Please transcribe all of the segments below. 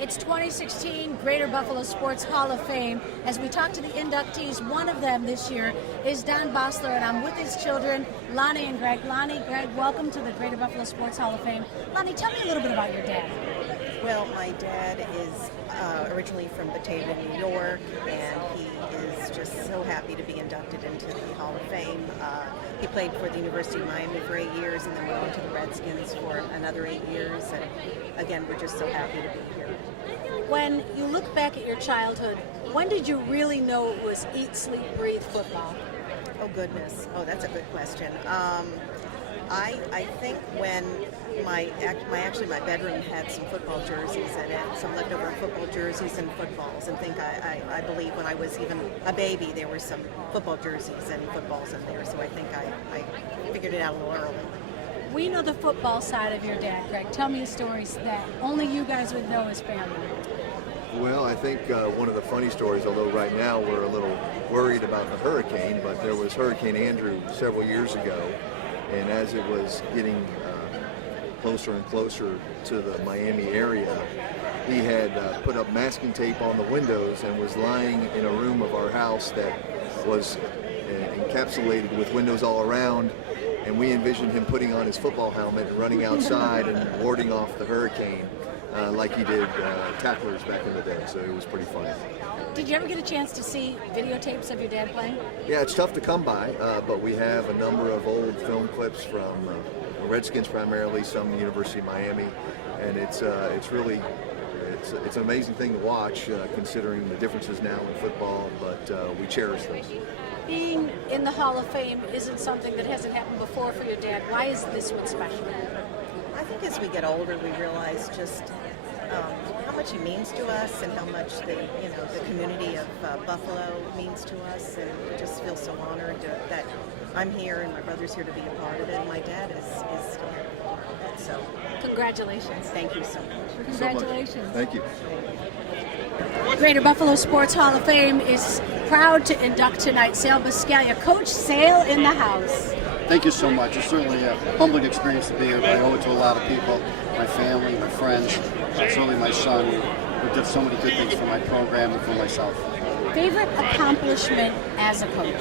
It's 2016 Greater Buffalo Sports Hall of Fame. As we talk to the inductees, one of them this year is Dan Vossler, and I'm with his children, Lonnie and Greg. Lonnie, Greg, welcome to the Greater Buffalo Sports Hall of Fame. Lonnie, tell me a little bit about your dad. Well, my dad is originally from Batavia, New York, and he is just so happy to be inducted into the Hall of Fame. He played for the University of Miami for 8 years, and then went on to the Redskins for another 8 years. And again, we're just so happy to be here. When you look back at your childhood, when did you really know it was eat, sleep, breathe football? Oh goodness, that's a good question. I think when my bedroom had some football jerseys in it, some leftover football jerseys and footballs, and I believe when I was even a baby there were some football jerseys and footballs in there, so I think I figured it out a little early. We know the football side of your dad, Greg. Tell me a story that only you guys would know as family. Well, I think one of the funny stories, although right now we're a little worried about the hurricane, but there was Hurricane Andrew several years ago, and as it was getting closer and closer to the Miami area, he had put up masking tape on the windows and was lying in a room of our house that was encapsulated with windows all around, and we envisioned him putting on his football helmet and running outside and warding off the hurricane like he did tacklers back in the day, so it was pretty funny. Did you ever get a chance to see videotapes of your dad playing? Yeah, it's tough to come by, but we have a number of old film clips from Redskins primarily, some University of Miami, and it's really an amazing thing to watch considering the differences now in football, but we cherish those. Being in the Hall of Fame isn't something that hasn't happened before for your dad. Why is this one special? I think as we get older, we realize just how much he means to us and how much the community of Buffalo means to us, and we just feel so honored that I'm here and my brother's here to be a part of it. And my dad is still here to be a part of it. So, congratulations! Thank you so much. Congratulations! Thank you. Greater Buffalo Sports Hall of Fame is proud to induct tonight Sale Biscaglia. Coach Sale in the house. Thank you so much. It's certainly a humbling experience to be here, but I owe it to a lot of people, my family, my friends, certainly my son, who did so many good things for my program and for myself. Favorite accomplishment as a coach?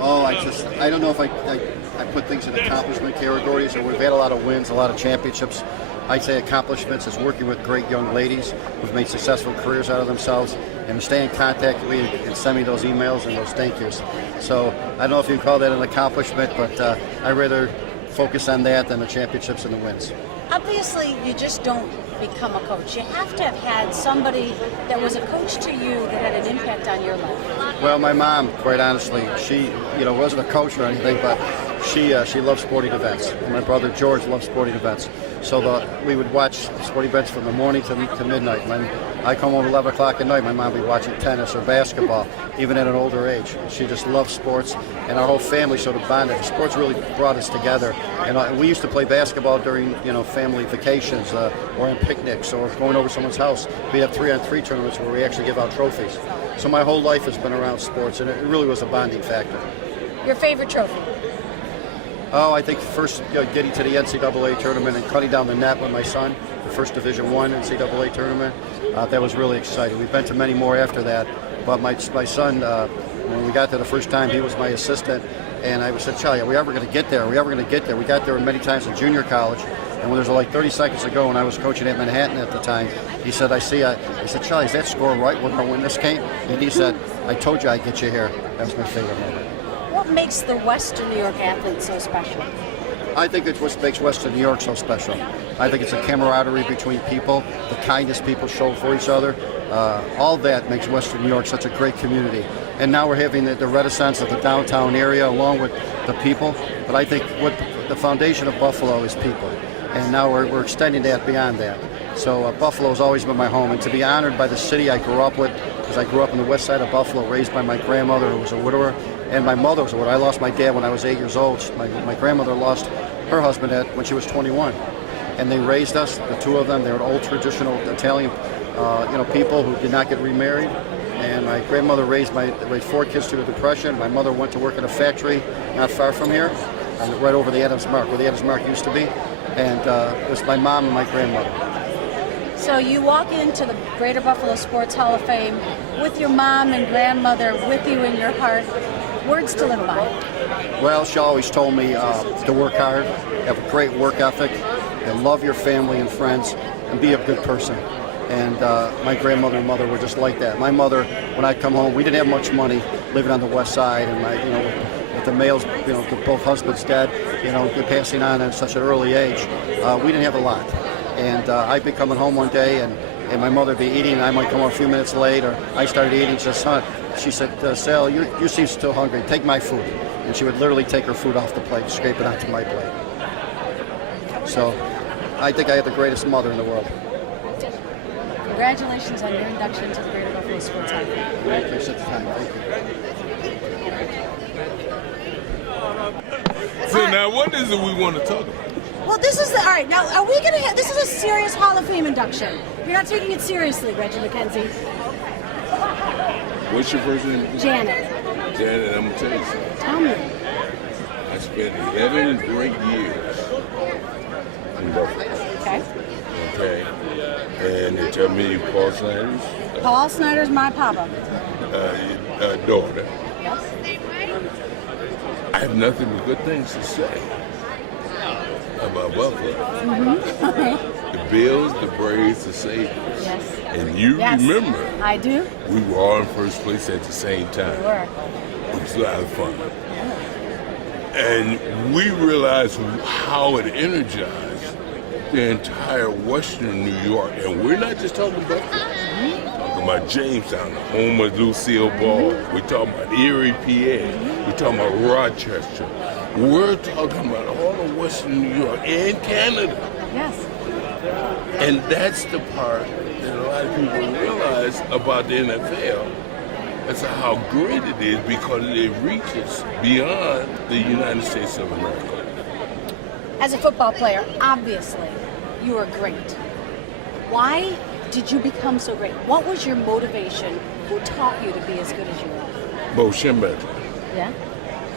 Oh, I don't know if I put things in accomplishment categories. We've had a lot of wins, a lot of championships. I'd say accomplishments is working with great young ladies who've made successful careers out of themselves, and to stay in contact with me and send me those emails and those thank yous. So I don't know if you call that an accomplishment, but I'd rather focus on that than the championships and the wins. Obviously, you just don't become a coach. You have to have had somebody that was a coach to you that had an impact on your life. Well, my mom, quite honestly, she wasn't a coach or anything, but she loved sporting events. And my brother George loved sporting events. So we would watch sporting events from the morning to midnight. When I come home at 11 o'clock at night, my mom would be watching tennis or basketball, even at an older age. She just loved sports, and our whole family sort of bonded. Sports really brought us together. And we used to play basketball during family vacations or in picnics or going over someone's house. We have 3-on-3 tournaments where we actually give out trophies. So my whole life has been around sports, and it really was a bonding factor. Your favorite trophy? Oh, I think first getting to the NCAA tournament and cutting down the net with my son, the first Division I NCAA tournament, that was really exciting. We've been to many more after that, but my son, when we got there the first time, he was my assistant, And I said, Charlie, are we ever going to get there? Are we ever going to get there? We got there many times in junior college. And when there's like 30 seconds to go, when I was coaching at Manhattan at the time, he said, I said, Charlie, is that score right? We're going to win this game? And he said, I told you I'd get you here. That was my favorite moment. What makes the Western New York athlete so special? I think it's what makes Western New York so special. I think it's the camaraderie between people, the kindness people show for each other. All that makes Western New York such a great community. And now we're having the renaissance of the downtown area along with the people. But I think what the foundation of Buffalo is people. And now we're extending that beyond that. So Buffalo has always been my home. And to be honored by the city I grew up with, because I grew up on the west side of Buffalo, raised by my grandmother who was a widower, and my mother was a widower. I lost my dad when I was 8 years old. My grandmother lost her husband when she was 21. And they raised us, the two of them. They were old traditional Italian people who did not get remarried. And my grandmother raised 4 kids through the Depression. My mother went to work in a factory not far from here, right over the Adams Mark, where the Adams Mark used to be. And it was my mom and my grandmother. So you walk into the Greater Buffalo Sports Hall of Fame with your mom and grandmother with you in your heart. Words to live by. Well, she always told me to work hard, have a great work ethic, and love your family and friends, and be a good person. And my grandmother and mother were just like that. My mother, when I'd come home, we didn't have much money, living on the west side, and with the males, with both husbands dead, passing on at such an early age, we didn't have a lot. And I'd be coming home one day, and my mother would be eating, and I might come home a few minutes late, or I started eating. She said, Sal, you seem still hungry. Take my food. And she would literally take her food off the plate, scrape it onto my plate. So I think I had the greatest mother in the world. Congratulations on your induction to the Greater Buffalo Sports Hall of Fame. I appreciate the time. Thank you. So now, what is it we want to talk about? Well, this is all right. Now, are we going to? This is a serious Hall of Fame induction. You're not taking it seriously, Reggie McKenzie. What's your first name? Janet. Janet, I'm gonna tell you something. Tell me. I spent 11 great years in Buffalo. Okay. Okay. And they tell me Paul Snyder's Paul Snyder's my papa. daughter. Yes. I have nothing but good things to say about Buffalo. Mm-hmm. The Bills, the Braves, the Sabres. Yes. And you Yes. remember, I do. we were all in first place at the same time. We were. It was a lot of fun. And we realized how it energized the entire Western New York. And we're not just talking about We're talking about Jamestown, the home of Lucille Ball. We're talking about Erie, PA. We're talking about Rochester. We're talking about all of Western New York and Canada. Yes. And that's the part that a lot of people realize about the NFL. That's how great it is, because it reaches beyond the United States of America. As a football player, obviously, you were great. Why did you become so great? What was your motivation? Who taught you to be as good as you are? Bo Schembechler. Yeah.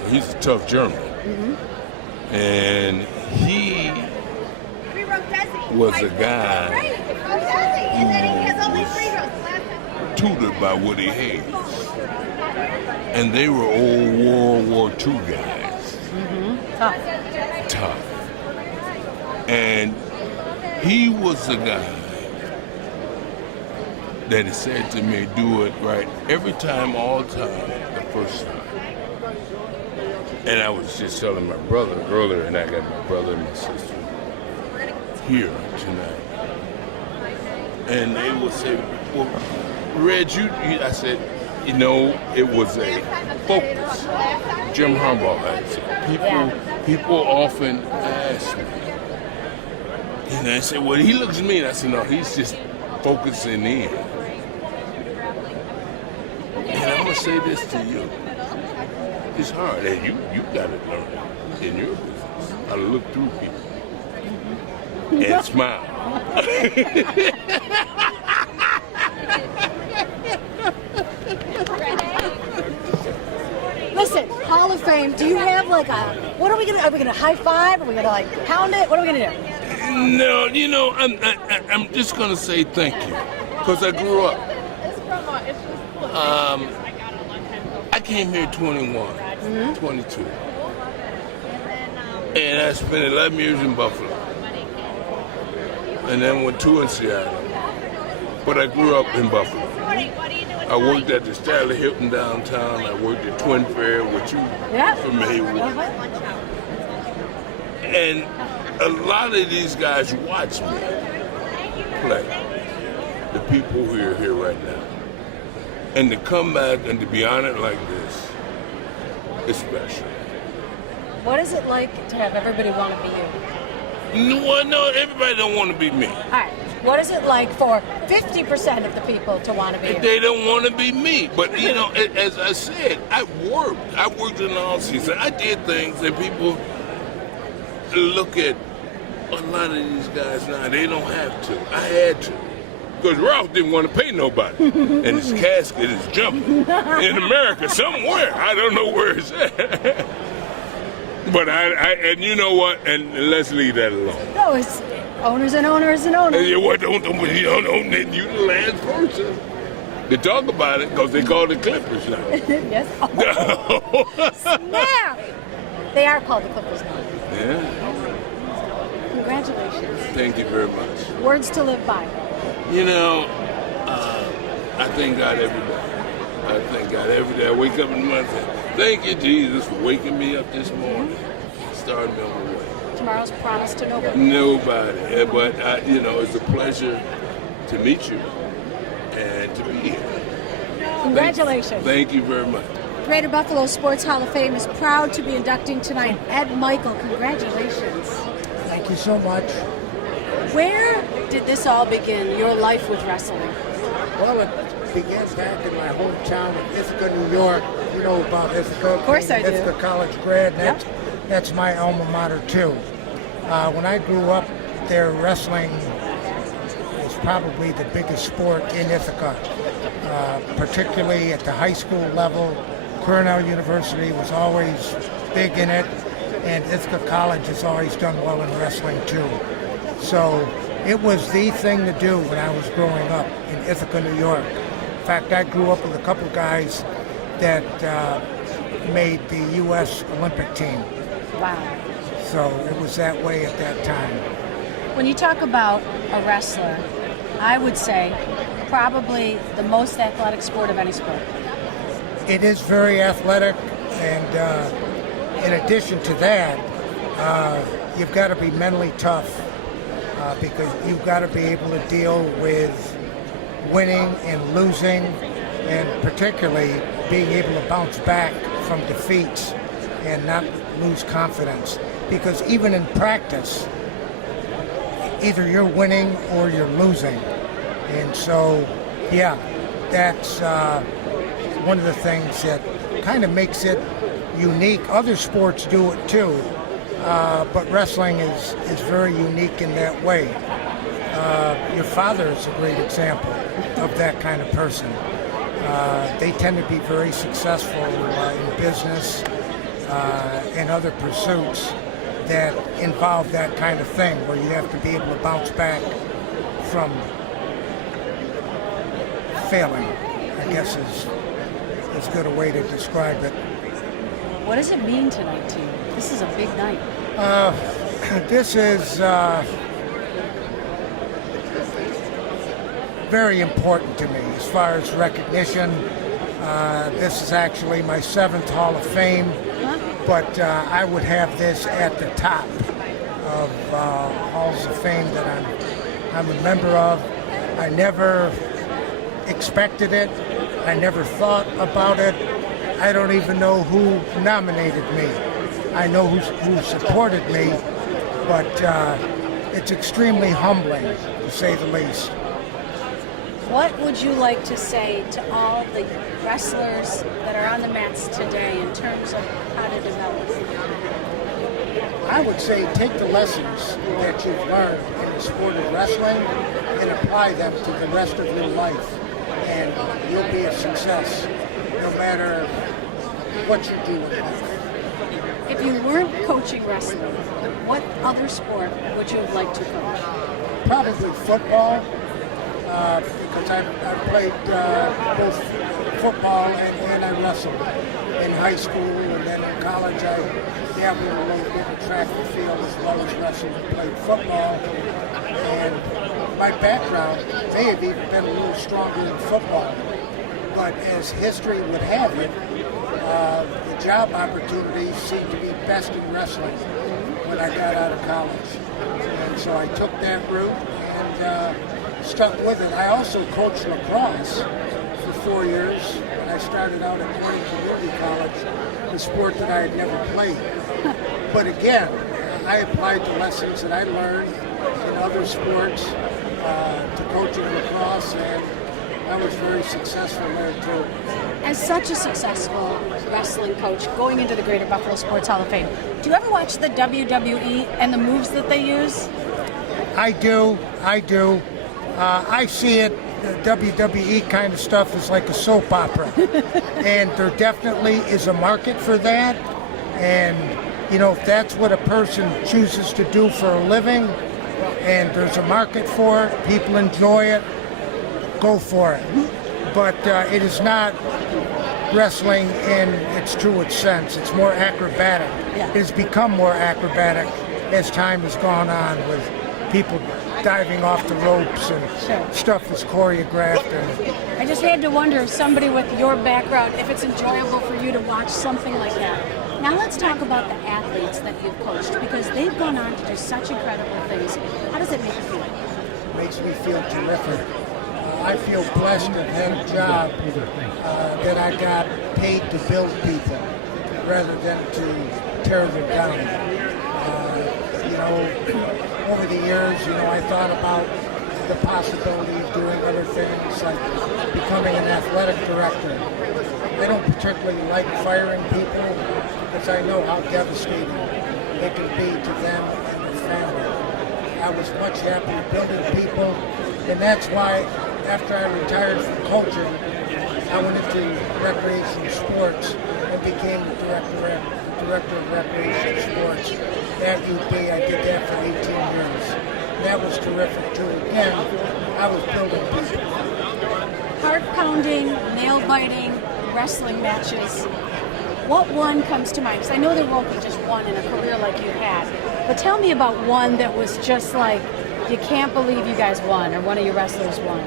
He's a tough German. And he was a guy who was tutored by Woody Hayes. And they were old World War II guys. Tough. And he was the guy that he said to me, do it right every time, all the time, the first time. And I was just telling my brother earlier, and I got my brother and my sister here tonight. And they would say, well, Reg, I said, it was a focus. Jim Harbaugh asked. People often ask me. And I said, well, he looks mean. I said, no, he's just focusing in. And I'm going to say this to you. It's hard, and you got to learn in your business how to look through people and smile. Listen, Hall of Fame, do you have like what are we gonna high five? Are we gonna pound it? What are we gonna do? No, I'm just gonna say thank you, because I grew up. I came here 21, 22. And I spent 11 years in Buffalo. And then went 2 in Seattle. But I grew up in Buffalo. I worked at the Stanley Hilton downtown. I worked at Twin Fair, which you're familiar with. And a lot of these guys watch me play. The people who are here right now. And to come back and to be on it like this, it's special. What is it like to have everybody want to be you? No, everybody don't want to be me. All right. What is it like for 50% of the people to want to be you? They don't want to be me. But, you know, as I said, I worked in the off-season. I did things that people look at a lot of these guys now. They don't have to. I had to. Because Ralph didn't want to pay nobody. And his casket is jumping in America somewhere. I don't know where it's at. But and you know what? And let's leave that alone. No, it's owners and owners and owners. You don't, you the last person to talk about it because they call the Clippers now. Yes. Snap! They are called the Clippers now. Yeah. Congratulations. Thank you very much. Words to live by. You know, I thank God every day. I thank God every day. I wake up in the morning and say, thank you, Jesus, for waking me up this morning, starting me on my way. Tomorrow's promised to nobody. Nobody. But, you know, it's a pleasure to meet you and to be here. Congratulations. Thank you very much. Greater Buffalo Sports Hall of Fame is proud to be inducting tonight Ed Michael. Congratulations. Thank you so much. Where did this all begin, your life with wrestling? Well, it began back in my hometown of Ithaca, New York. You know about Ithaca. Of course I do. Ithaca College grad. That's my alma mater, too. When I grew up there, wrestling was probably the biggest sport in Ithaca, particularly at the high school level. Cornell University was always big in it, and Ithaca College has always done well in wrestling, too. So it was the thing to do when I was growing up in Ithaca, New York. In fact, I grew up with a couple guys that made the U.S. Olympic team. Wow. So it was that way at that time. When you talk about a wrestler, I would say probably the most athletic sport of any sport. It is very athletic, and in addition to that, you've got to be mentally tough. Because you've got to be able to deal with winning and losing, and particularly being able to bounce back from defeats and not lose confidence. Because even in practice, either you're winning or you're losing. And so, yeah, that's one of the things that kind of makes it unique. Other sports do it too. But wrestling is very unique in that way. Your father is a great example of that kind of person. They tend to be very successful in business and other pursuits that involve that kind of thing, where you have to be able to bounce back from failing, I guess is as good a way to describe it. What does it mean tonight to you? This is a big night. This is very important to me as far as recognition. This is actually my 7th Hall of Fame, but I would have this at the top of Halls of Fame that I'm a member of. I never expected it. I never thought about it. I don't even know who nominated me. I know who supported me, but it's extremely humbling, to say the least. What would you like to say to all the wrestlers that are on the mats today in terms of how to develop? I would say take the lessons that you've learned in the sport of wrestling and apply them to the rest of your life, and you'll be a success, no matter what you do in life. If you weren't coaching wrestling, what other sport would you have liked to coach? Probably football, because I played both football and I wrestled. in high school, and then in college I dabbled a little bit in track and field as well as wrestling and played football. And my background may have even been a little stronger in football, but as history would have it, the job opportunities seemed to be best in wrestling when I got out of college. And so I took that route and stuck with it. I also coached lacrosse for 4 years. I started out at Morning Community College, a sport that I had never played. But again, I applied the lessons that I learned in other sports to coaching lacrosse, and I was very successful there too. As such a successful wrestling coach going into the Greater Buffalo Sports Hall of Fame, do you ever watch the WWE and the moves that they use? I do. I see it, the WWE kind of stuff is like a soap opera. And there definitely is a market for that. And, you know, if that's what a person chooses to do for a living, and there's a market for it, people enjoy it, go for it. But it is not wrestling in its truest sense. It's more acrobatic. Yeah. It has become more acrobatic as time has gone on, with people diving off the ropes and stuff is choreographed. And I just had to wonder, if somebody with your background, if it's enjoyable for you to watch something like that. Now let's talk about the athletes that you've coached, because they've gone on to do such incredible things. How does it make you feel? it makes me feel terrific. I feel blessed to have had a job that I got paid to build people rather than to tear them down. Over the years, I thought about the possibility of doing other things like becoming an athletic director. I don't particularly like firing people because I know how devastating it can be to them and their family. I was much happier building people, and that's why after I retired from coaching, I went into recreation sports and became the director of recreation sports at UB. I did that for 18 years. That was terrific too. Again, I was building people. Heart-pounding, nail-biting wrestling matches. What one comes to mind? Because I know there won't be just one in a career like you had. But tell me about one that was just like, you can't believe you guys won, or one of your wrestlers won.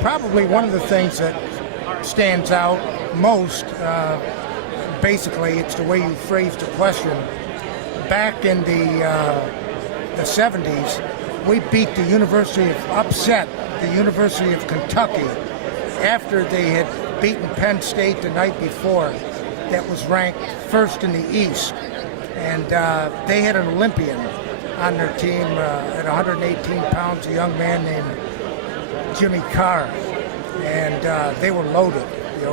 Probably one of the things that stands out most, basically, it's the way you phrased the question. Back in the 70s, we beat the University of Kentucky after they had beaten Penn State the night before, that was ranked first in the East. And they had an Olympian on their team at 118 pounds, a young man named Jimmy Carr. And they were loaded,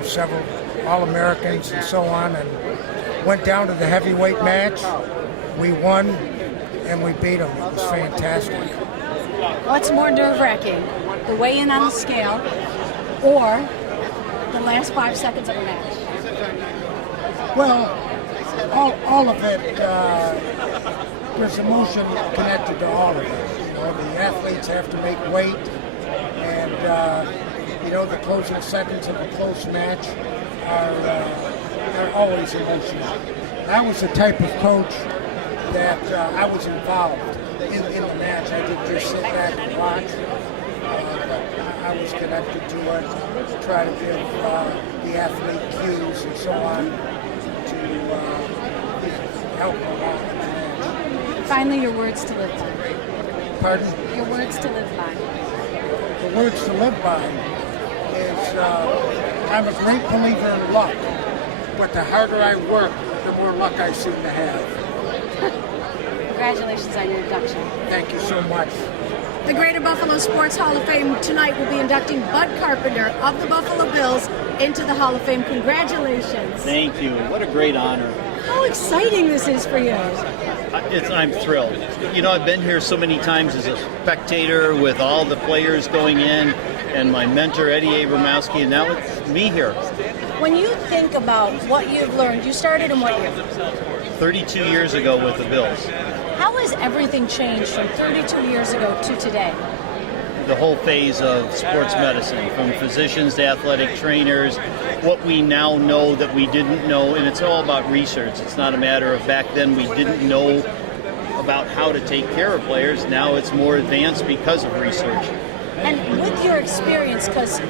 several All-Americans and so on, and went down to the heavyweight match. We won, and we beat them. It was fantastic. What's more nerve-wracking, the weigh-in on the scale or the last 5 seconds of a match? Well, all of it, there's emotion connected to all of it. The athletes have to make weight, and the closing seconds of a close match are always emotional. I was the type of coach that I was involved in the match. I didn't just sit back and watch. I was connected to it, try to give the athlete cues and so on to help them along in the match. Finally, your words to live by. Pardon? Your words to live by. The words to live by is I'm a great believer in luck, but the harder I work, the more luck I seem to have. Congratulations on your induction. Thank you so much. The Greater Buffalo Sports Hall of Fame tonight will be inducting Bud Carpenter of the Buffalo Bills into the Hall of Fame. Congratulations. Thank you. What a great honor. How exciting this is for you. I'm thrilled. I've been here so many times as a spectator with all the players going in and my mentor, Eddie Abramowski, and now it's me here. When you think about what you've learned, you started in what year? 32 years ago with the Bills. How has everything changed from 32 years ago to today? the whole phase of sports medicine, from physicians to athletic trainers, what we now know that we didn't know, and it's all about research. It's not a matter of back then we didn't know about how to take care of players. Now it's more advanced because of research. And with your experience comes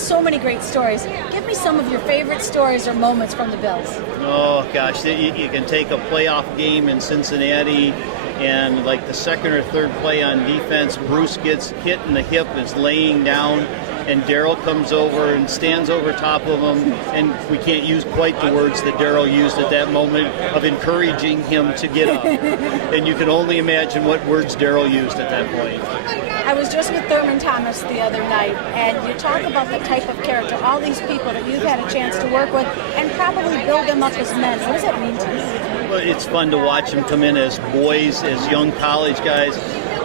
so many great stories. Give me some of your favorite stories or moments from the Bills. Oh gosh, you can take a playoff game in Cincinnati, and like the second or third play on defense, Bruce gets hit in the hip, is laying down, and Darryl comes over and stands over top of him, and we can't use quite the words that Darryl used at that moment of encouraging him to get up. And you can only imagine what words Darryl used at that point. I was just with Thurman Thomas the other night, and you talk about the type of character, all these people that you've had a chance to work with, and probably build them up as men. What does that mean to you? Well, it's fun to watch them come in as boys, as young college guys,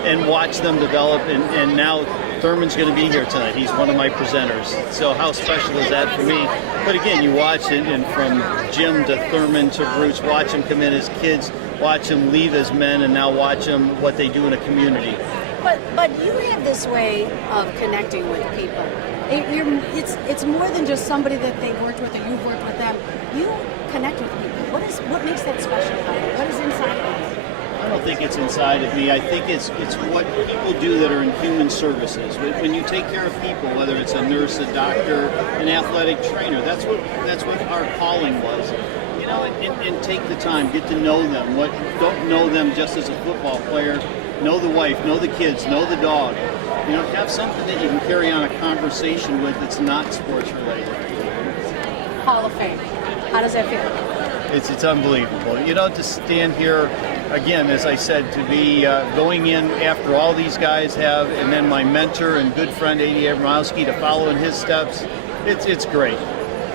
and watch them develop. And now Thurman's going to be here tonight. He's one of my presenters. So how special is that for me? But again, you watch it, and from Jim to Thurman to Bruce, watch them come in as kids, watch them leave as men, and now watch them what they do in a community. But you have this way of connecting with people. It's more than just somebody that they've worked with or you've worked with them. You connect with people. What makes that special about you? What is inside of you? I don't think it's inside of me. I think it's what people do that are in human services. When you take care of people, whether it's a nurse, a doctor, an athletic trainer, that's what our calling was. You know, and take the time, get to know them. Don't know them just as a football player. Know the wife, know the kids, know the dog. You know, have something that you can carry on a conversation with that's not sports related. Hall of Fame. How does that feel? It's unbelievable. You know, to stand here, again, as I said, to be going in after all these guys have, and then my mentor and good friend, Eddie Abramowski, to follow in his steps, it's great.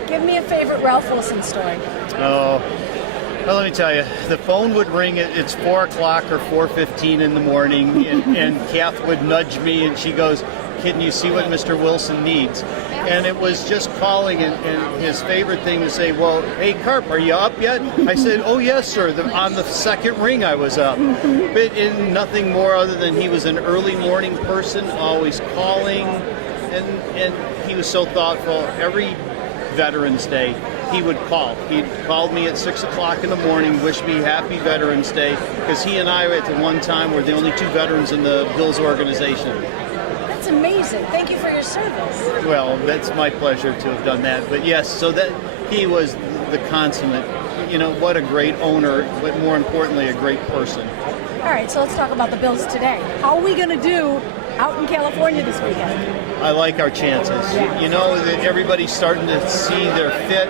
Give me a favorite Ralph Wilson story. Oh, well, let me tell you, the phone would ring, it's 4 o'clock or 4:15 in the morning, and Kath would nudge me, and she goes, "Can you see what Mr. Wilson needs?" And it was just calling, and his favorite thing to say, "Well, hey, Carp, are you up yet?" I said, "Oh, yes, sir." On the second ring, I was up. But in nothing more other than he was an early morning person, always calling, and he was so thoughtful. Every Veterans Day, he would call. He called me at 6 o'clock in the morning, wished me happy Veterans Day, because he and I at the one time were the only 2 veterans in the Bills organization. That's amazing. Thank you for your service. Well, that's my pleasure to have done that. But yes, so that he was the consummate. You know, what a great owner, but more importantly, a great person. All right, so let's talk about the Bills today. How are we going to do out in California this weekend? I like our chances. You know, that everybody's starting to see their fit.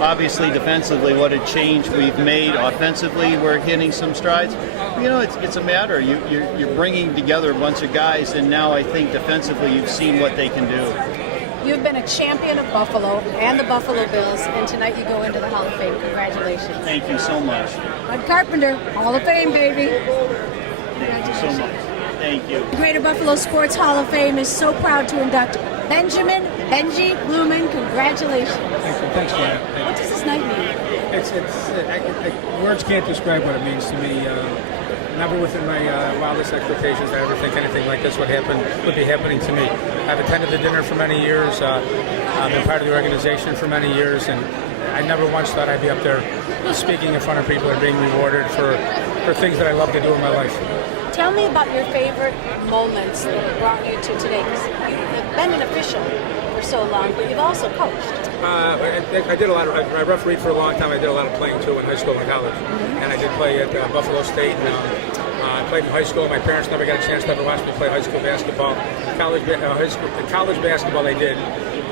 Obviously, defensively, what a change we've made. Offensively, we're hitting some strides. You know, it's a matter. You're bringing together a bunch of guys, and now I think defensively you've seen what they can do. You've been a champion of Buffalo and the Buffalo Bills, and tonight you go into the Hall of Fame. Congratulations. Thank you so much. Bud Carpenter, Hall of Fame, baby. Thank you so much. Thank you. The Greater Buffalo Sports Hall of Fame is so proud to induct Benji Bloomin. Congratulations. Thanks, Wyatt. What does this night mean? Words can't describe what it means to me. Never within my wildest expectations did I ever think anything like this would be happening to me. I've attended the dinner for many years. I've been part of the organization for many years, and I never once thought I'd be up there speaking in front of people and being rewarded for things that I love to do in my life. Tell me about your favorite moments that brought you to today, because you've been an official for so long, but you've also coached. I did a lot. I refereed for a long time. I did a lot of playing too in high school and college, and I did play at Buffalo State. And I played in high school. My parents never got a chance to ever watch me play high school basketball. College basketball, they did.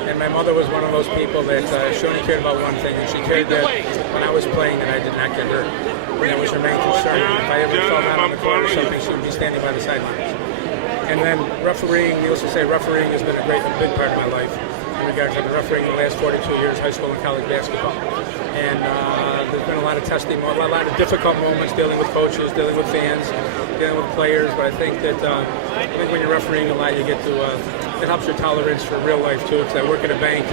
And my mother was one of those people that she only cared about one thing, and she cared that when I was playing that I did not get hurt. And that was her main concern. And if I ever fell down on the court or something, she would be standing by the sidelines. And then refereeing, needless to say, refereeing has been a big part of my life in regards to the refereeing in the last 42 years, high school and college basketball. And there's been a lot of testing, a lot of difficult moments dealing with coaches, dealing with fans, dealing with players. But I think that when you're refereeing a lot, you get to it helps your tolerance for real life too. Because I work at a bank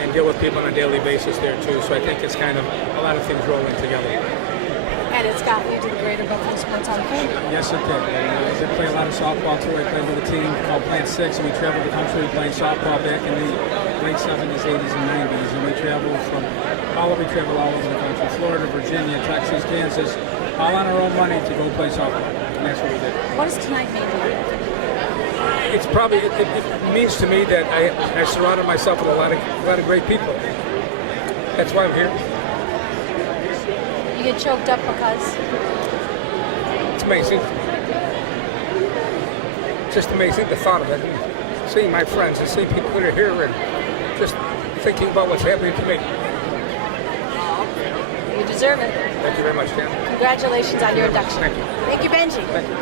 and deal with people on a daily basis there too. So I think it's kind of a lot of things rolling together. And and it's gotten you to the Greater Buffalo Sports Hall of Fame. Yes, it did. I did play a lot of softball too. I played with a team called Plant 6, and we traveled the country playing softball back in the late 70s, 80s, and 90s. And we traveled all over the country: Florida, Virginia, Texas, Kansas, all on our own money to go play softball. And that's what we did. What does tonight mean to you? It's probably it means to me that I surrounded myself with a lot of great people. That's why I'm here. You get choked up because? It's amazing. Just amazing, the thought of it. And seeing my friends and seeing people that are here and just thinking about what's happening to me. You deserve it. Thank you very much, Dan. Congratulations on your induction. Thank you. Thank you, Benji. Thank you.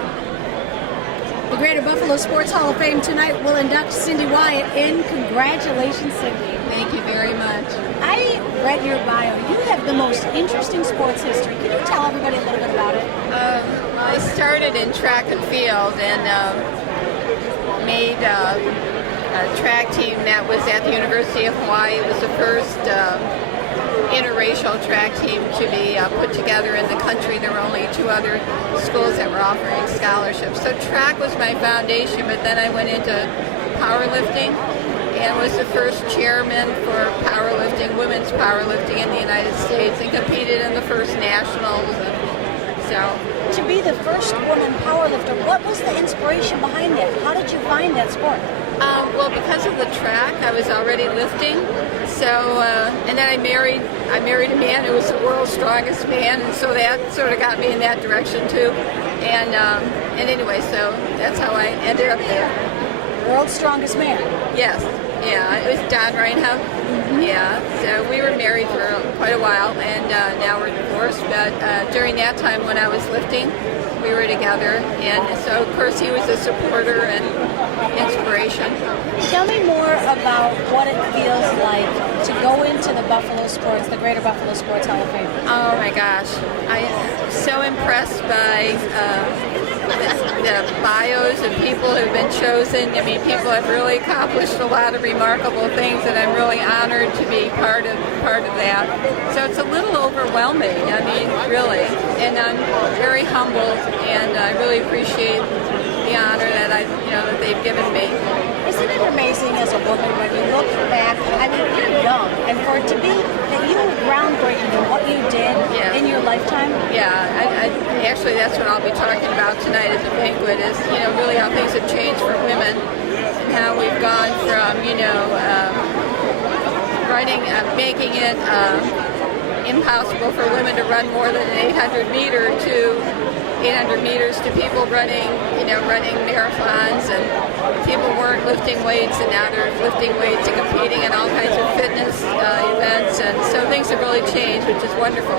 The Greater Buffalo Sports Hall of Fame tonight will induct Cindy Wyatt in. Congratulations, Cindy. Thank you very much. I read your bio. You have the most interesting sports history. Can you tell everybody a little bit about it? I started in track and field and made a track team that was at the University of Hawaii. It was the first interracial track team to be put together in the country. There were only 2 other schools that were offering scholarships. So track was my foundation, but then I went into powerlifting and was the first chairman for powerlifting, women's powerlifting in the United States, and competed in the first nationals. And so, To be the first woman powerlifter, what was the inspiration behind that? How did you find that sport? well, because of the track, I was already lifting. So, and then I married a man who was the world's strongest man, and so that sort of got me in that direction too. And anyway, so that's how I ended up there. World's strongest man. Yes. Yeah, it was Don Reinham. Yeah, so we were married for quite a while, and now we're divorced. But during that time when I was lifting, we were together, and so of course he was a supporter and inspiration. Tell me more about what it feels like to go into the Greater Buffalo Sports Hall of Fame. Oh my gosh, I am so impressed by the bios of people who've been chosen. I mean, people have really accomplished a lot of remarkable things, and I'm really honored to be part of that. So it's a little overwhelming. I mean, really, and I'm very humbled, and I really appreciate the honor that that they've given me. Isn't it amazing as a woman when you look back? I mean, you're young, and for it to be that you were groundbreaking in what you did in your lifetime. Yeah, I actually that's what I'll be talking about tonight at the banquet. Is really how things have changed for women, and how we've gone from making it impossible for women to run more than an 800 meter to 800 meters to people running marathons, and people weren't lifting weights, and now they're lifting weights and competing in all kinds of fitness events, and so things have really changed, which is wonderful.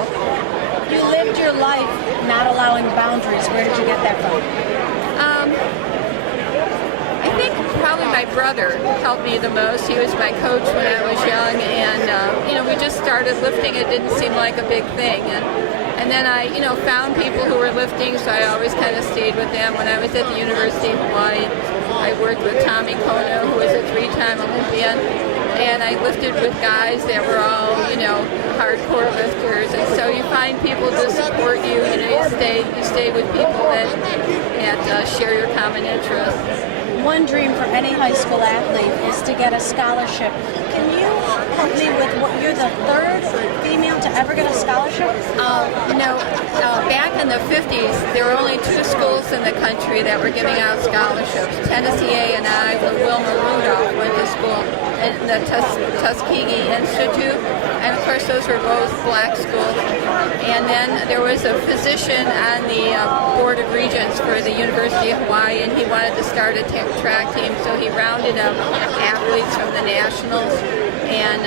You lived your life not allowing boundaries. Where did you get that from? I think probably my brother helped me the most. He was my coach when I was young, and we just started lifting. It didn't seem like a big thing, and then I found people who were lifting, so I always kind of stayed with them. When I was at the University of Hawaii, I worked with Tommy Kono, who was a 3-time Olympian, and I lifted with guys that were all hardcore lifters, and so you find people to support you. You stay with people that share your common interests. One dream for any high school athlete is to get a scholarship. Can you help me with you're the 3rd female to ever get a scholarship? Back in the 50s, there were only 2 schools in the country that were giving out scholarships. Tennessee A&I, where Wilma Rudolph went to school, and the Tuskegee Institute, and of course those were both black schools. And then there was a physician on the Board of Regents for the University of Hawaii, and he wanted to start a track team, so he rounded up athletes from the nationals, and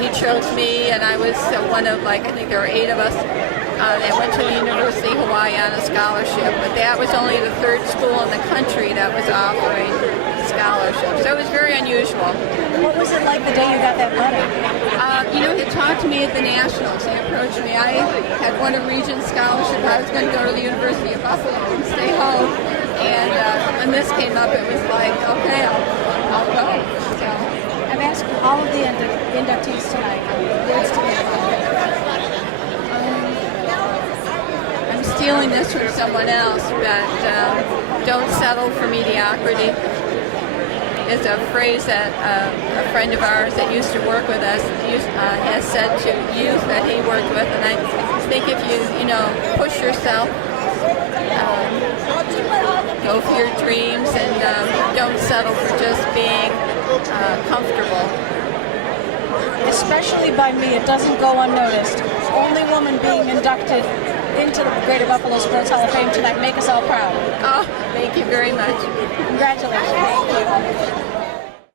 he chose me, and I was one of I think there were 8 of us that went to the University of Hawaii on a scholarship, but that was only the 3rd school in the country that was offering scholarships, so it was very unusual. What was it like the day you got that money? He talked to me at the Nationals. He approached me. I had won a Regents scholarship. I was going to go to the University of Buffalo and stay home. And when this came up, it was like, okay, I'll go. So I've asked all of the inductees tonight words to live by. stealing this from someone else, but don't settle for mediocrity is a phrase that a friend of ours that used to work with us has said to youth that he worked with, and I think if you push yourself, go for your dreams, and don't settle for just being comfortable. Especially by me, it doesn't go unnoticed. Only woman being inducted into the Greater Buffalo Sports Hall of Fame tonight. Make us all proud. Oh, thank you very much. Congratulations. Thank you.